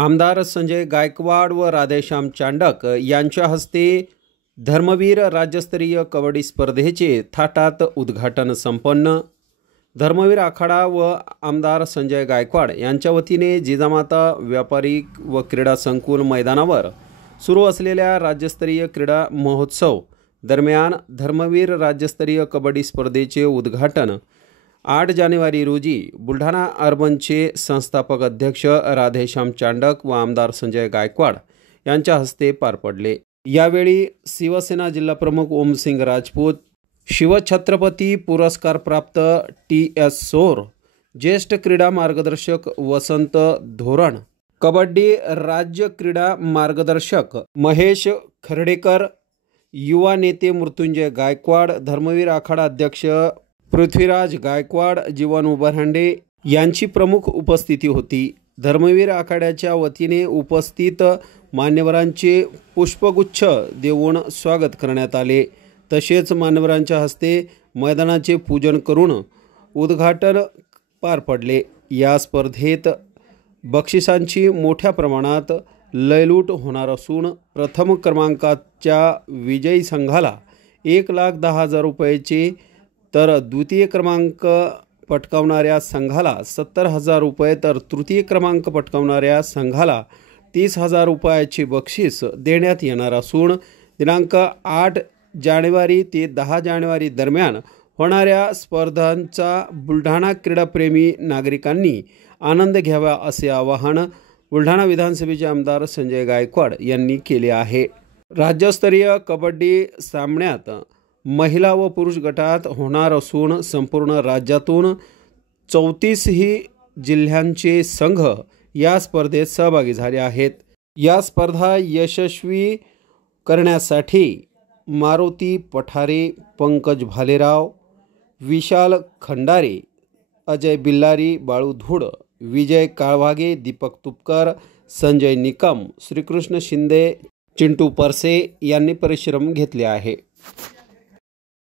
आमदार संजय गायकवाड व राधेश्याम चांडक यांच्या हस्ते धर्मवीर राज्यस्तरीय कबड्डी स्पर्धेचे थाटात उद्घाटन संपन्न। धर्मवीर आखाडा व आमदार संजय गायकवाड यांच्या वतीने जिजामाता व्यापारिक व क्रीडा संकुल मैदानावर सुरू असलेल्या राज्यस्तरीय क्रीडा महोत्सव दरम्यान धर्मवीर राज्यस्तरीय कबड्डी स्पर्धेचे उद्घाटन 8 जानेवारी रोजी बुलढाणा अर्बनचे संस्थापक अध्यक्ष राधेश्याम चांडक व आमदार संजय गायकवाड यांच्या हस्ते पार पडले। यावेळी शिवसेना जिल्हाप्रमुख ओमसिंग राजपूत, शिवछत्रपती पुरस्कार प्राप्त TS सोर, ज्येष्ठ क्रीडा मार्गदर्शक वसंत धोरण, कबड्डी राज्य क्रीडा मार्गदर्शक महेश खर्डेकर, युवा नेते मृत्युंजय गायकवाड, धर्मवीर आखाडा अध्यक्ष पृथ्वीराज गायकवाड, जीवन उबरांडे यांची प्रमुख उपस्थिती होती। धर्मवीर आखाड्याच्या वतीने उपस्थित मान्यवरांचे पुष्पगुच्छ देऊन स्वागत करण्यात आले। तसेच मान्यवरांच्या हस्ते मैदानाचे पूजन करून उद्घाटन पार पडले। या स्पर्धेत बक्षिसांची मोठ्या प्रमाणात लयलूट होणार असून प्रथम क्रमांकाच्या विजयी संघाला 1,10,000 रुपयाचे तर द्वितीय क्रमांक पटकावणाऱ्या संघाला 70,000 रुपये तर तृतीय क्रमांक पटकावणाऱ्या संघाला 30,000 रुपयाचे बक्षीस देण्यात येणार असून दिनांक 8 जानेवारी ते 10 जानेवारी दरम्यान होणाऱ्या स्पर्धांचा बुलढाणा क्रीडाप्रेमी नागरिकांनी आनंद घ्यावा असे आवाहन बुलढाणा विधानसभेचे आमदार संजय गायकवाड यांनी केले आहे। राज्यस्तरीय कबड्डी सामन्यात महिला व पुरुष गटात होणार असून संपूर्ण राज्यातून 34 जिल्ह्यांचे संघ या स्पर्धेत सहभागी झाले आहेत। या स्पर्धा यशस्वी करण्यासाठी मारुती पठारे, पंकज भालेराव, विशाल खंडारे, अजय बिल्लारी, बाळू धूड, विजय काळवागे, दीपक तुपकर, संजय निकम, श्रीकृष्ण शिंदे, चिंटू परसे यांनी परिश्रम घेतले आहे।